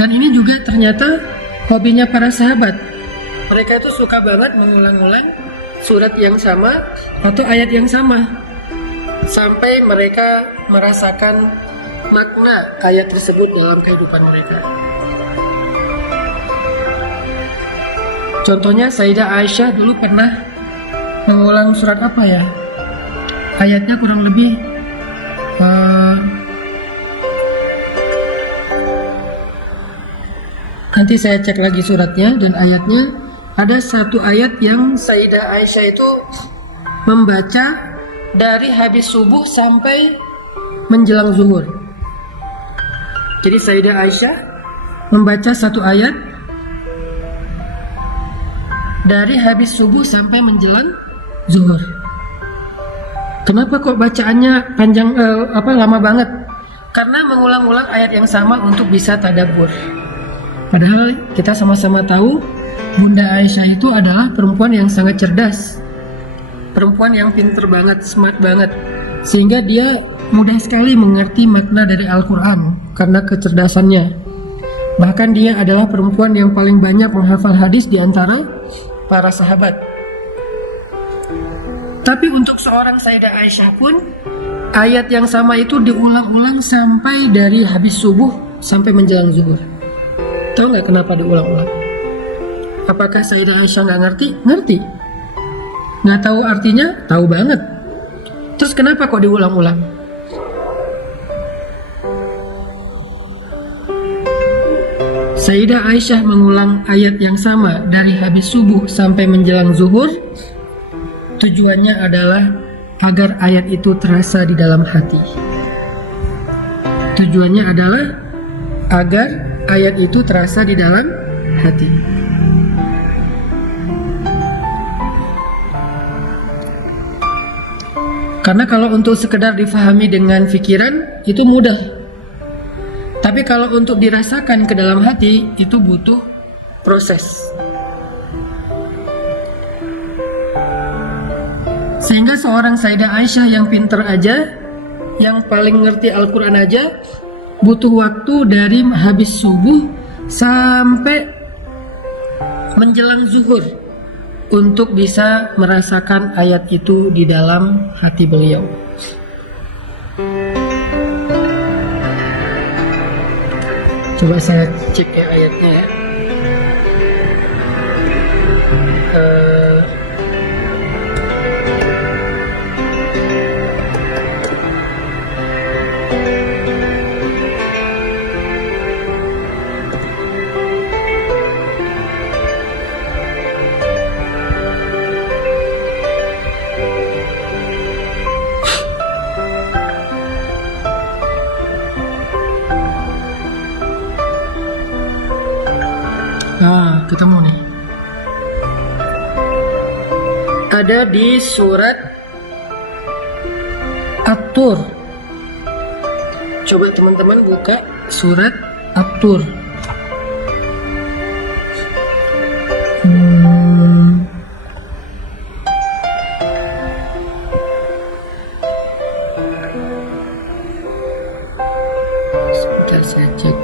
Dan ini juga ternyata hobinya para sahabat. Mereka itu suka banget mengulang-ulang surat yang sama atau ayat yang sama sampai mereka merasakan makna ayat tersebut dalam kehidupan mereka. Contohnya Sayyidah Aisyah dulu pernah mengulang surat apa ya? Ayatnya kurang lebih nanti saya cek lagi suratnya dan ayatnya. Ada satu ayat yang Sayyidah Aisyah itu membaca dari habis subuh sampai menjelang zuhur. Jadi Sayyidah Aisyah membaca satu ayat dari habis subuh sampai menjelang zuhur. Kenapa kok bacaannya panjang lama banget? Karena mengulang-ulang ayat yang sama untuk bisa tadabbur. Padahal kita sama-sama tahu Bunda Aisyah itu adalah perempuan yang sangat cerdas, perempuan yang pinter banget, smart banget, sehingga dia mudah sekali mengerti makna dari Al-Quran karena kecerdasannya. Bahkan dia adalah perempuan yang paling banyak menghafal hadis di antara para sahabat. Tapi untuk seorang Sayyidah Aisyah pun ayat yang sama itu diulang-ulang sampai dari habis subuh sampai menjelang zuhur. Tahu nggak kenapa diulang-ulang? Apakah Sayyidah Aisyah nggak ngerti? Ngerti. Nggak tahu artinya? Tahu banget. Terus kenapa kok diulang-ulang? Sayyidah Aisyah mengulang ayat yang sama dari habis subuh sampai menjelang zuhur. Tujuannya adalah agar ayat itu terasa di dalam hati. Tujuannya adalah agar ayat itu terasa di dalam hati. Karena kalau untuk sekedar difahami dengan pikiran itu mudah. Tapi kalau untuk dirasakan ke dalam hati itu butuh proses. Sehingga seorang Sayyidah Aisyah yang pinter aja, yang paling ngerti Al-Quran aja, butuh waktu dari habis subuh sampai menjelang zuhur untuk bisa merasakan ayat itu di dalam hati beliau. Coba saya cek ya ayatnya ya. Nah, ketemu nih. Ada di surat At-Tur. Coba teman-teman buka surat At-Tur. Sebentar saya cek.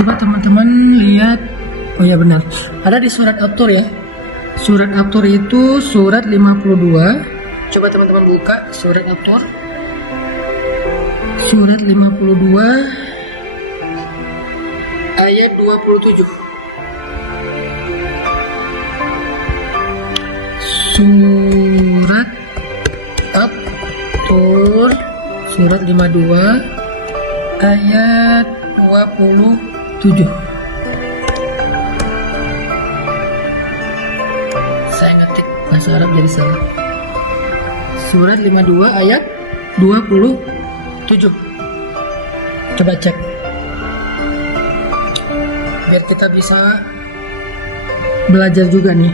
Coba teman-teman lihat. Oh ya benar. Ada di surat At-Tur ya. Surat At-Tur itu surat 52. Coba teman-teman buka surat At-Tur. Surat 52 ayat 27. Surat At-Tur surat 52 ayat 27. Saya ngetik bahasa Arab jadi salah. Surat 52 ayat 27. Coba cek biar kita bisa belajar juga nih.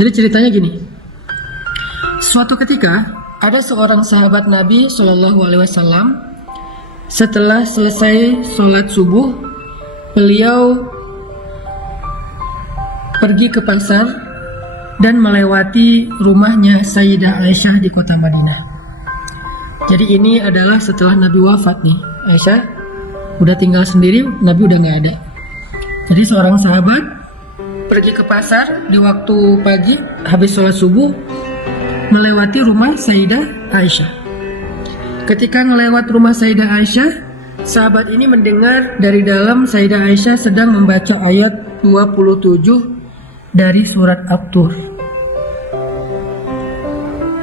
Jadi ceritanya gini. Suatu ketika ada seorang sahabat Nabi Shallallahu Alaihi Wasallam. Setelah selesai sholat subuh, beliau pergi ke pasar dan melewati rumahnya Sayyidah Aisyah di kota Madinah. Jadi ini adalah setelah Nabi wafat nih. Aisyah udah tinggal sendiri, Nabi udah nggak ada. Jadi seorang sahabat pergi ke pasar di waktu pagi habis sholat subuh, melewati rumah Sayyidah Aisyah. Ketika melewat rumah Sayyidah Aisyah, sahabat ini mendengar dari dalam Sayyidah Aisyah sedang membaca ayat 27 dari surat At-Tur.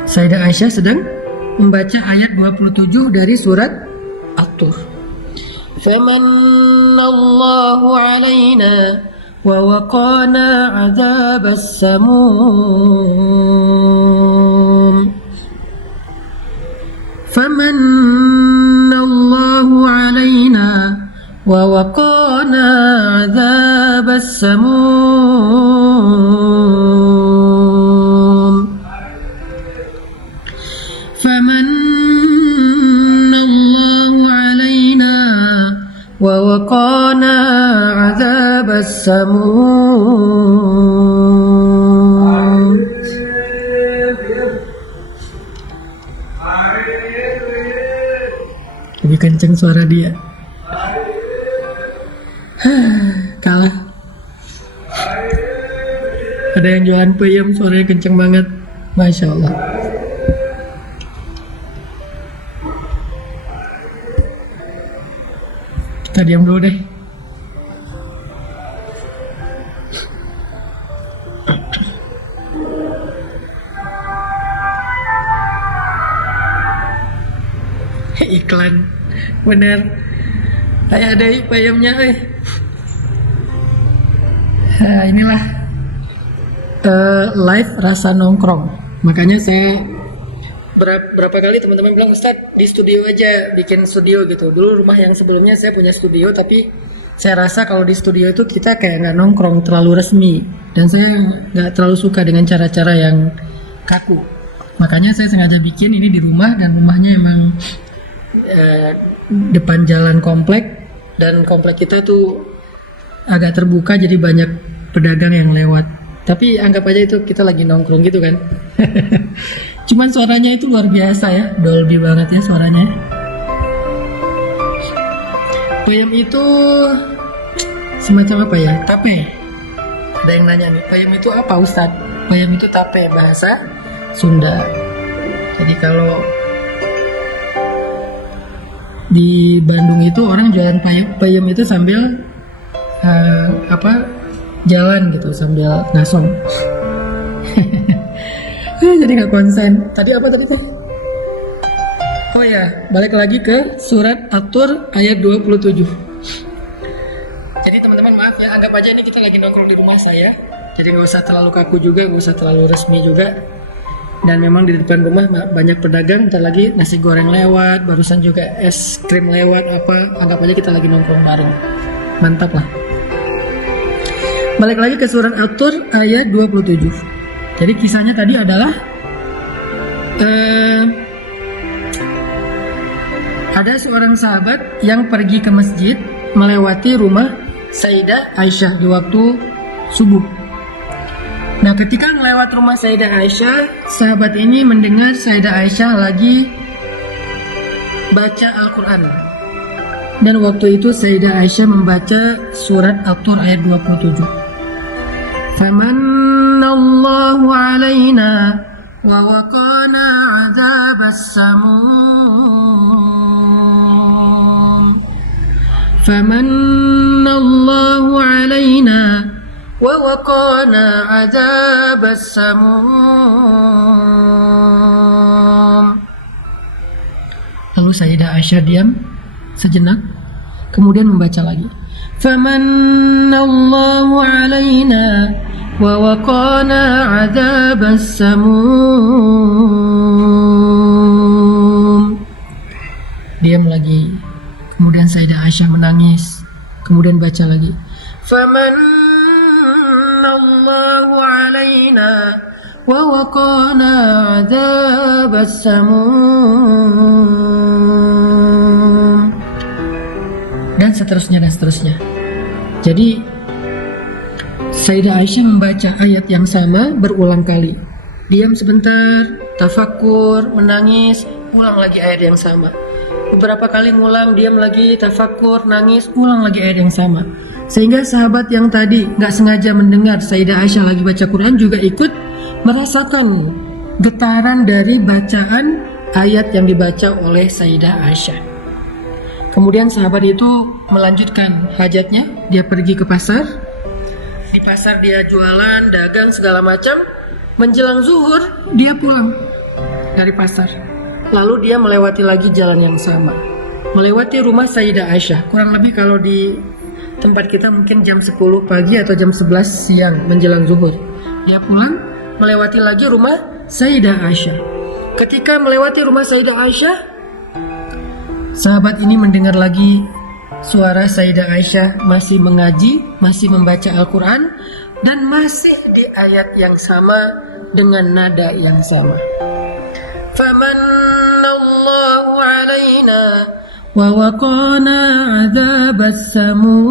Sayyidah Aisyah sedang membaca ayat 27 dari surat At-Tur. Famanallahu alaina wa waqana 'adzabas samum. Famanallahu alaina wa waqana 'adzabas samum. Famanallahu alaina wa waqana 'adzabas samum. Lebih kenceng suara dia. Kalah. Ada yang jualan peyem, suaranya kenceng banget. Masya Allah. Kita diam dulu deh. Iklan bener kayak ada payamnya inilah live rasa nongkrong. Makanya saya berapa kali teman-teman bilang, Ustadz di studio aja, bikin studio gitu. Dulu rumah yang sebelumnya saya punya studio, tapi saya rasa kalau di studio itu kita kayak nggak nongkrong, terlalu resmi, dan saya nggak terlalu suka dengan cara-cara yang kaku. Makanya saya sengaja bikin ini di rumah, dan rumahnya emang depan jalan komplek, dan komplek kita tuh agak terbuka, jadi banyak pedagang yang lewat. Tapi anggap aja itu kita lagi nongkrong gitu kan. Cuman suaranya itu luar biasa ya, Dolby banget ya suaranya. Peyem itu semacam apa ya? Tape. Ada yang nanya nih, peyem itu apa Ustadz? Peyem itu tape, bahasa Sunda. Jadi kalau di Bandung itu orang jualan peyem itu sambil jalan gitu, sambil ngasong. Jadi nggak konsen. Tadi apa tadi teh? Oh ya, balik lagi ke surat At-Tur ayat 27. Jadi teman-teman maaf ya, anggap aja ini kita lagi nongkrong di rumah saya. Jadi nggak usah terlalu kaku juga, nggak usah terlalu resmi juga. Dan memang di depan rumah banyak pedagang, ntar lagi nasi goreng lewat, barusan juga es krim lewat, anggap aja kita lagi nongkrong bareng. Mantap lah. Balik lagi ke surat At-Tur ayat 27. Jadi kisahnya tadi adalah ada seorang sahabat yang pergi ke masjid melewati rumah Sayyidah Aisyah di waktu subuh. Nah, ketika melewat rumah Sayyidah Aisyah, sahabat ini mendengar Sayyidah Aisyah lagi baca Al-Quran. Dan waktu itu Sayyidah Aisyah membaca surat At-Tur ayat 27. Famanallahu alaina wa waqana 'adzabas samum. Famanallahu alaina wa waqana 'adzabas samum. Lalu Sayyidah Aisyah diam sejenak, kemudian membaca lagi. Famanallahu alaina wa waqana 'adzabas samum. Diam lagi. Kemudian Sayyidah Aisyah menangis. Kemudian baca lagi. Famanallahu alaina ووقانا عذاب السموم. Dan seterusnya. Jadi Sayyidah Aisyah membaca ayat yang sama berulang kali. Diam sebentar, tafakkur, menangis, ulang lagi ayat yang sama. Beberapa kali ngulang, diam lagi, tafakkur, nangis, ulang lagi ayat yang sama. Sehingga sahabat yang tadi gak sengaja mendengar Sayyidah Aisyah lagi baca Quran juga ikut merasakan getaran dari bacaan ayat yang dibaca oleh Sayyidah Aisyah. Kemudian sahabat itu melanjutkan hajatnya, dia pergi ke pasar. Di pasar dia jualan, dagang segala macam. Menjelang zuhur dia pulang dari pasar. Lalu dia melewati lagi jalan yang sama, melewati rumah Sayyidah Aisyah. Kurang lebih kalau di tempat kita mungkin jam 10 pagi atau jam 11 siang menjelang zuhur. Dia pulang melewati lagi rumah Sayyidah Aisyah. Ketika melewati rumah Sayyidah Aisyah, sahabat ini mendengar lagi suara Sayyidah Aisyah masih mengaji, masih membaca Al-Quran, dan masih di ayat yang sama dengan nada yang sama. Famannallahu alaina wa waqana adzabas samum.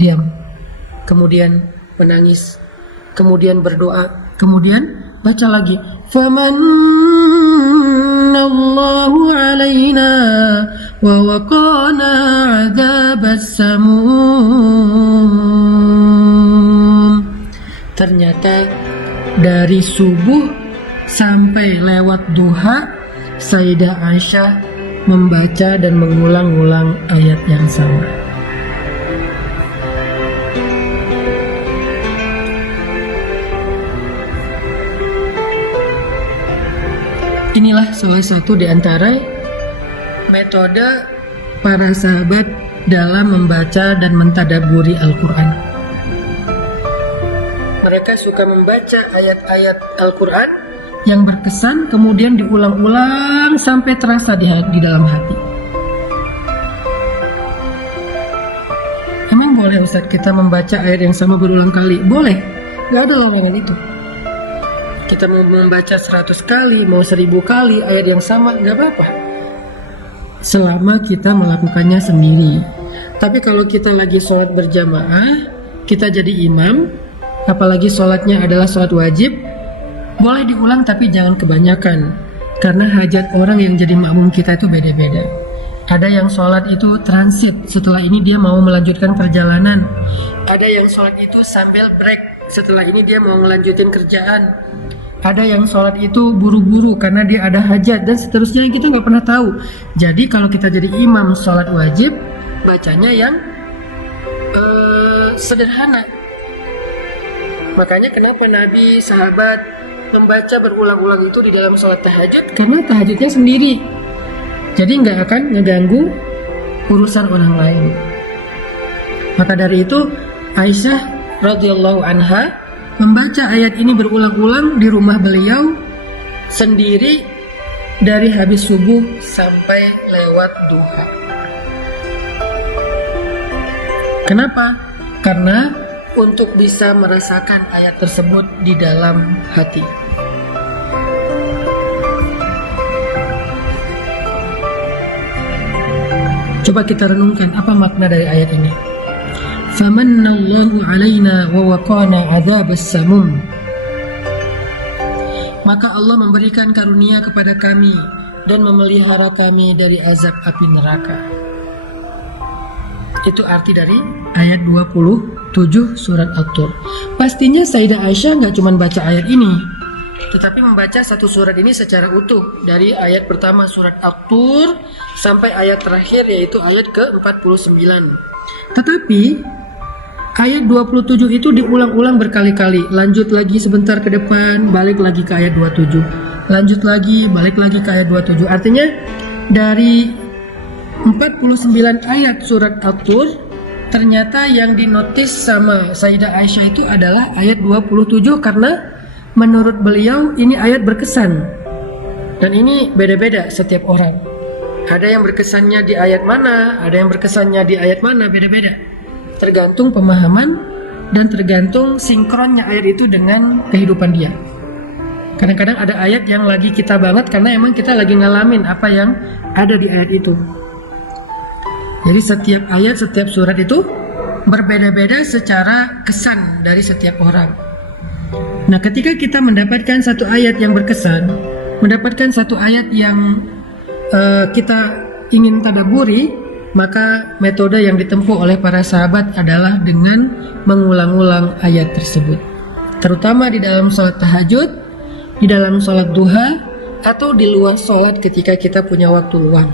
Diam, kemudian menangis, kemudian berdoa, kemudian baca lagi. Famannallahu alaina wa waqana adzabas samum. Ternyata dari subuh sampai lewat duha, Sayyidah Aisyah membaca dan mengulang-ulang ayat yang sama. Inilah salah satu di antara metode para sahabat dalam membaca dan mentadaburi Al-Quran. Mereka suka membaca ayat-ayat Al-Quran yang berkesan, kemudian diulang-ulang sampai terasa di dalam hati. Emang boleh Ustaz kita membaca ayat yang sama berulang kali? Boleh, gak ada larangan itu. Kita mau membaca 100 kali, mau 1000 kali ayat yang sama, gak apa-apa, selama kita melakukannya sendiri. Tapi kalau kita lagi sholat berjamaah, kita jadi imam, apalagi sholatnya adalah sholat wajib, boleh diulang tapi jangan kebanyakan, karena hajat orang yang jadi makmum kita itu beda-beda. Ada yang sholat itu transit, setelah ini dia mau melanjutkan perjalanan. Ada yang sholat itu sambil break, setelah ini dia mau melanjutin kerjaan. Ada yang sholat itu buru-buru karena dia ada hajat, dan seterusnya yang kita nggak pernah tahu. Jadi kalau kita jadi imam sholat wajib, bacanya yang sederhana. Makanya kenapa Nabi, sahabat membaca berulang-ulang itu di dalam sholat tahajud, karena tahajudnya sendiri, jadi nggak akan ngeganggu urusan orang lain. Maka dari itu Aisyah radhiyallahu anha membaca ayat ini berulang-ulang di rumah beliau sendiri dari habis subuh sampai lewat duha. Kenapa? Karena untuk bisa merasakan ayat tersebut di dalam hati. Coba kita renungkan apa makna dari ayat ini. Famannallahu alaina wa waqana adzabas samum. Maka Allah memberikan karunia kepada kami dan memelihara kami dari azab api neraka. Itu arti dari ayat 27 surat At-Tur. Pastinya Sayyidah Aisyah nggak cuma baca ayat ini, tetapi membaca satu surat ini secara utuh, dari ayat pertama surat At-Tur sampai ayat terakhir, yaitu ayat ke-49. Tetapi ayat 27 itu diulang-ulang berkali-kali, lanjut lagi sebentar ke depan, balik lagi ke ayat 27, lanjut lagi, balik lagi ke ayat 27. Artinya dari 49 ayat surat At-Tur, ternyata yang dinotis sama Sayyidah Aisyah itu adalah ayat 27, karena menurut beliau ini ayat berkesan. Dan ini beda-beda setiap orang. Ada yang berkesannya di ayat mana, ada yang berkesannya di ayat mana, beda-beda. Tergantung pemahaman dan tergantung sinkronnya ayat itu dengan kehidupan dia. Kadang-kadang ada ayat yang lagi kita banget karena emang kita lagi ngalamin apa yang ada di ayat itu. Jadi setiap ayat, setiap surat itu berbeda-beda secara kesan dari setiap orang. Nah, ketika kita mendapatkan satu ayat yang berkesan, mendapatkan satu ayat yang kita ingin tadabburi, maka metode yang ditempuh oleh para sahabat adalah dengan mengulang-ulang ayat tersebut. Terutama di dalam sholat tahajud, di dalam sholat duha, atau di luar sholat ketika kita punya waktu luang.